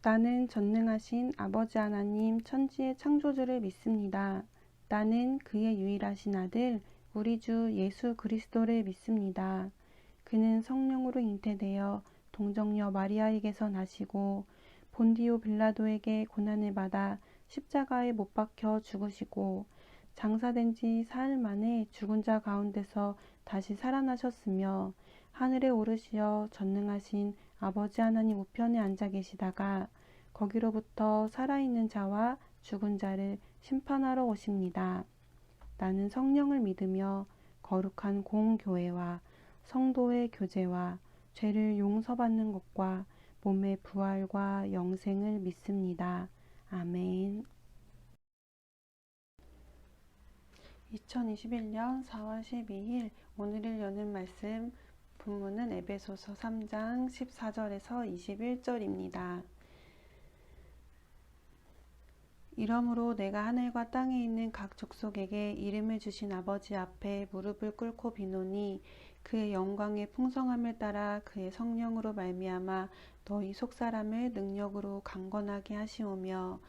나는 전능하신 아버지 하나님 천지의 창조주를 믿습니다. 나는 그의 유일하신 아들 우리 주 예수 그리스도를 믿습니다. 그는 성령으로 잉태되어 동정녀 마리아에게서 나시고 본디오 빌라도에게 고난을 받아 십자가에 못 박혀 죽으시고 장사된 지 사흘 만에 죽은 자 가운데서 다시 살아나셨으며 하늘에 오르시어 전능하신 아버지 하나님 우편에 앉아 계시다가 거기로부터 살아있는 자와 죽은 자를 심판하러 오십니다. 나는 성령을 믿으며 거룩한 공교회와 성도의 교제와 죄를 용서받는 것과 몸의 부활과 영생을 믿습니다. 아멘. 2021년 4월 12일 오늘을 여는 말씀 본문은 에베소서 3장 14절에서 21절입니다. 이러므로 내가 하늘과 땅에 있는 각 족속에게 이름을 주신 아버지 앞에 무릎을 꿇고 비노니 그의 영광의 풍성함을 따라 그의 성령으로 말미암아 너희 속사람을 능력으로 강건하게 하시오며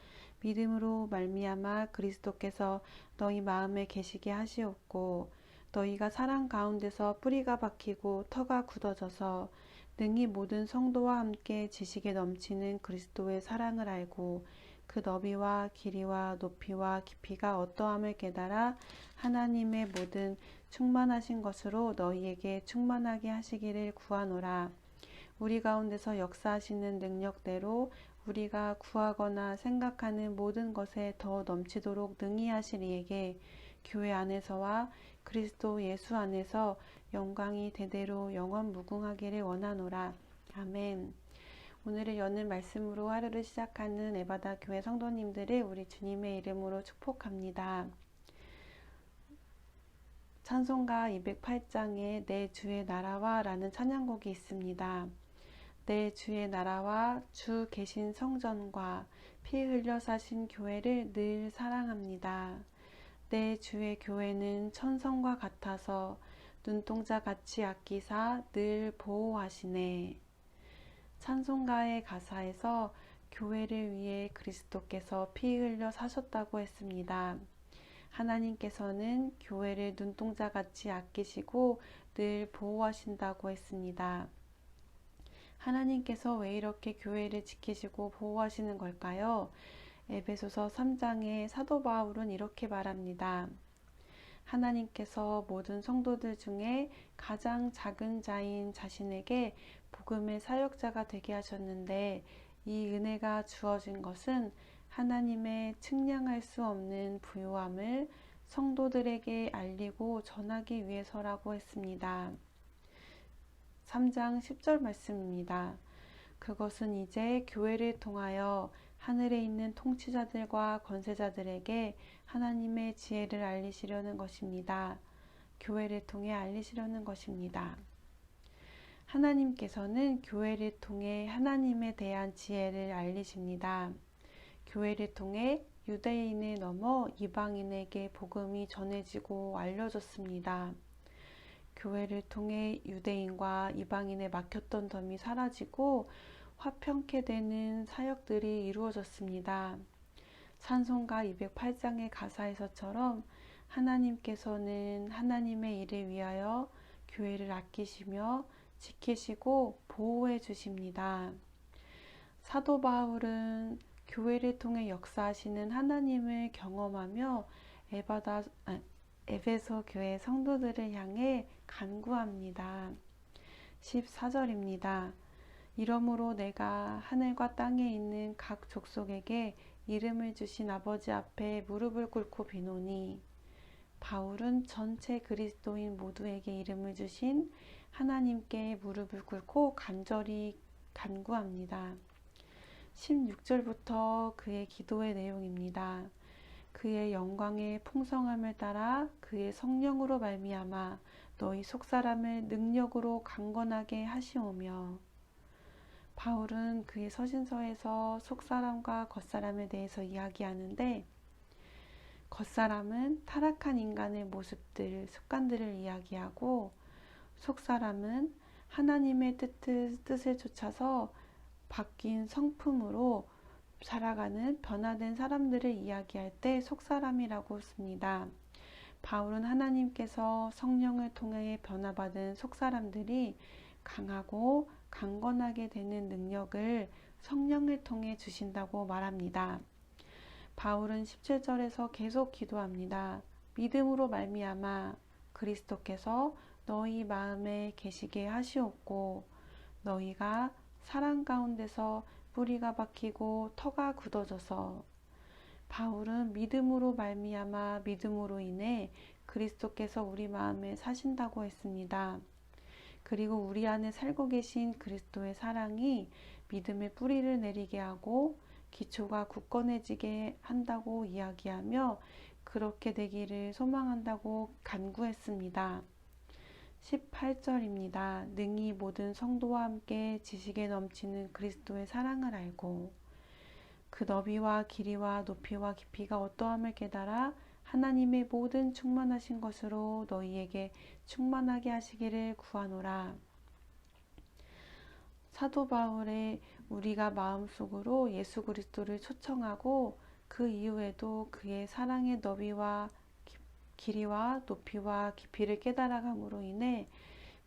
믿음으로 말미암아 그리스도께서 너희 마음에 계시게 하시옵고 너희가 사랑 가운데서 뿌리가 박히고 터가 굳어져서 능히 모든 성도와 함께 지식에 넘치는 그리스도의 사랑을 알고 그 너비와 길이와 높이와 깊이가 어떠함을 깨달아 하나님의 모든 충만하신 것으로 너희에게 충만하게 하시기를 구하노라. 우리 가운데서 역사하시는 능력대로 우리가 구하거나 생각하는 모든 것에 더 넘치도록 능히 하실 이에게 교회 안에서와 그리스도 예수 안에서 영광이 대대로 영원 무궁하기를 원하노라. 아멘. 오늘을 여는 말씀으로 하루를 시작하는 에바다 교회 성도님들을 우리 주님의 이름으로 축복합니다. 찬송가 208장에 내 주의 나라와 라는 찬양곡이 있습니다. 내 주의 나라와 주 계신 성전과 피 흘려 사신 교회를 늘 사랑합니다. 내 주의 교회는 천성과 같아서 눈동자 같이 아끼사 늘 보호하시네. 찬송가의 가사에서 교회를 위해 그리스도께서 피 흘려 사셨다고 했습니다. 하나님께서는 교회를 눈동자같이 아끼시고 늘 보호하신다고 했습니다. 하나님께서 왜 이렇게 교회를 지키시고 보호하시는 걸까요? 에베소서 3장에 사도 바울은 이렇게 말합니다. 하나님께서 모든 성도들 중에 가장 작은 자인 자신에게 복음의 사역자가 되게 하셨는데 이 은혜가 주어진 것은 하나님의 측량할 수 없는 부요함을 성도들에게 알리고 전하기 위해서라고 했습니다. 3장 10절 말씀입니다. 그것은 이제 교회를 통하여 하늘에 있는 통치자들과 권세자들에게 하나님의 지혜를 알리시려는 것입니다. 교회를 통해 알리시려는 것입니다. 하나님께서는 교회를 통해 하나님에 대한 지혜를 알리십니다. 교회를 통해 유대인을 넘어 이방인에게 복음이 전해지고 알려졌습니다. 교회를 통해 유대인과 이방인에 막혔던 덤이 사라지고 화평케 되는 사역들이 이루어졌습니다. 찬송가 208장의 가사에서처럼 하나님께서는 하나님의 일을 위하여 교회를 아끼시며 지키시고 보호해 주십니다. 사도 바울은 교회를 통해 역사하시는 하나님을 경험하며 에베소 교회 성도들을 향해 간구합니다. 14절입니다. 이러므로 내가 하늘과 땅에 있는 각 족속에게 이름을 주신 아버지 앞에 무릎을 꿇고 비노니 바울은 전체 그리스도인 모두에게 이름을 주신 하나님께 무릎을 꿇고 간절히 간구합니다. 16절부터 그의 기도의 내용입니다. 그의 영광의 풍성함을 따라 그의 성령으로 말미암아 너희 속사람을 능력으로 강건하게 하시오며 바울은 그의 서신서에서 속사람과 겉사람에 대해서 이야기하는데 겉사람은 타락한 인간의 모습들, 습관들을 이야기하고 속사람은 하나님의 뜻을 쫓아서 바뀐 성품으로 살아가는 변화된 사람들을 이야기할 때 속사람이라고 씁니다. 바울은 하나님께서 성령을 통해 변화받은 속사람들이 강하고 강건하게 되는 능력을 성령을 통해 주신다고 말합니다. 바울은 17절에서 계속 기도합니다. 믿음으로 말미암아 그리스도께서 너희 마음에 계시게 하시옵고 너희가 사랑 가운데서 뿌리가 박히고 터가 굳어져서 바울은 믿음으로 말미암아 믿음으로 인해 그리스도께서 우리 마음에 사신다고 했습니다. 그리고 우리 안에 살고 계신 그리스도의 사랑이 믿음의 뿌리를 내리게 하고 기초가 굳건해지게 한다고 이야기하며 그렇게 되기를 소망한다고 간구했습니다. 18절입니다. 능히 모든 성도와 함께 지식에 넘치는 그리스도의 사랑을 알고 그 너비와 길이와 높이와 깊이가 어떠함을 깨달아 하나님의 모든 충만하신 것으로 너희에게 충만하게 하시기를 구하노라. 사도 바울의 우리가 마음속으로 예수 그리스도를 초청하고 그 이후에도 그의 사랑의 너비와 길이와 높이와 깊이를 깨달아감으로 인해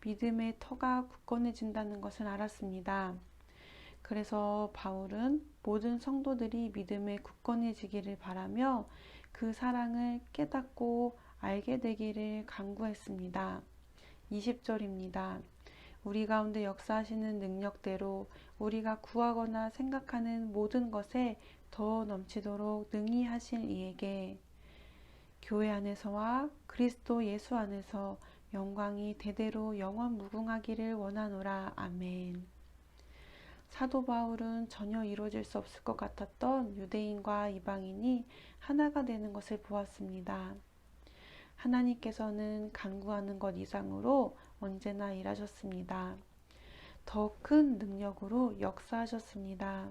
믿음의 터가 굳건해진다는 것을 알았습니다. 그래서 바울은 모든 성도들이 믿음에 굳건해지기를 바라며 그 사랑을 깨닫고 알게 되기를 간구했습니다. 20절입니다. 우리 가운데 역사하시는 능력대로 우리가 구하거나 생각하는 모든 것에 더 넘치도록 능히 하실 이에게 교회 안에서와 그리스도 예수 안에서 영광이 대대로 영원 무궁하기를 원하노라. 아멘. 사도 바울은 전혀 이루어질 수 없을 것 같았던 유대인과 이방인이 하나가 되는 것을 보았습니다. 하나님께서는 간구하는 것 이상으로 언제나 일하셨습니다. 더 큰 능력으로 역사하셨습니다.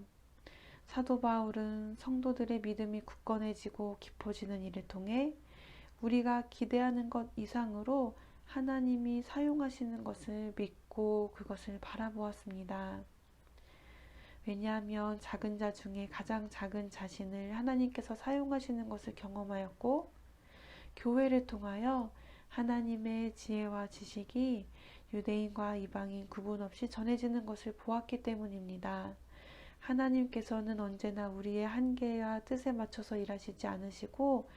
사도 바울은 성도들의 믿음이 굳건해지고 깊어지는 일을 통해 우리가 기대하는 것 이상으로 하나님이 사용하시는 것을 믿고 그것을 바라보았습니다. 왜냐하면 작은 자 중에 가장 작은 자신을 하나님께서 사용하시는 것을 경험하였고 교회를 통하여 하나님의 지혜와 지식이 유대인과 이방인 구분 없이 전해지는 것을 보았기 때문입니다. 하나님께서는 언제나 우리의 한계와 뜻에 맞춰서 일하시지 않으시고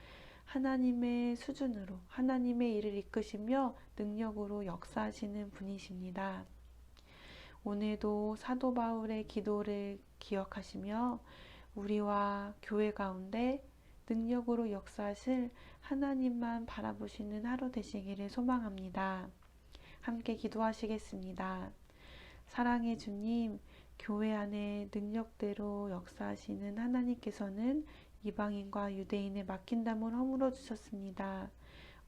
하나님의 수준으로 하나님의 일을 이끄시며 능력으로 역사하시는 분이십니다. 오늘도 사도 바울의 기도를 기억하시며 우리와 교회 가운데 능력으로 역사하실 하나님만 바라보시는 하루 되시기를 소망합니다. 함께 기도하시겠습니다. 사랑의 주님, 교회 안에 능력대로 역사하시는 하나님께서는 이방인과 유대인의 맡긴담을 허물어 주셨습니다.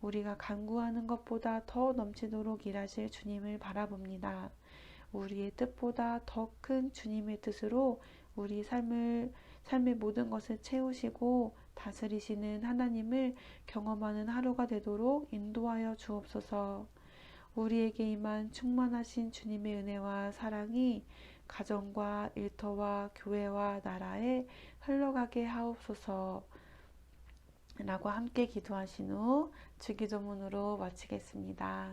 우리가 간구하는 것보다 더 넘치도록 일하실 주님을 바라봅니다. 우리의 뜻보다 더 큰 주님의 뜻으로 우리 삶의 모든 것을 채우시고 다스리시는 하나님을 경험하는 하루가 되도록 인도하여 주옵소서. 우리에게 임한 충만하신 주님의 은혜와 사랑이 가정과 일터와 교회와 나라에 흘러가게 하옵소서 라고 함께 기도하신 후 주기도문으로 마치겠습니다.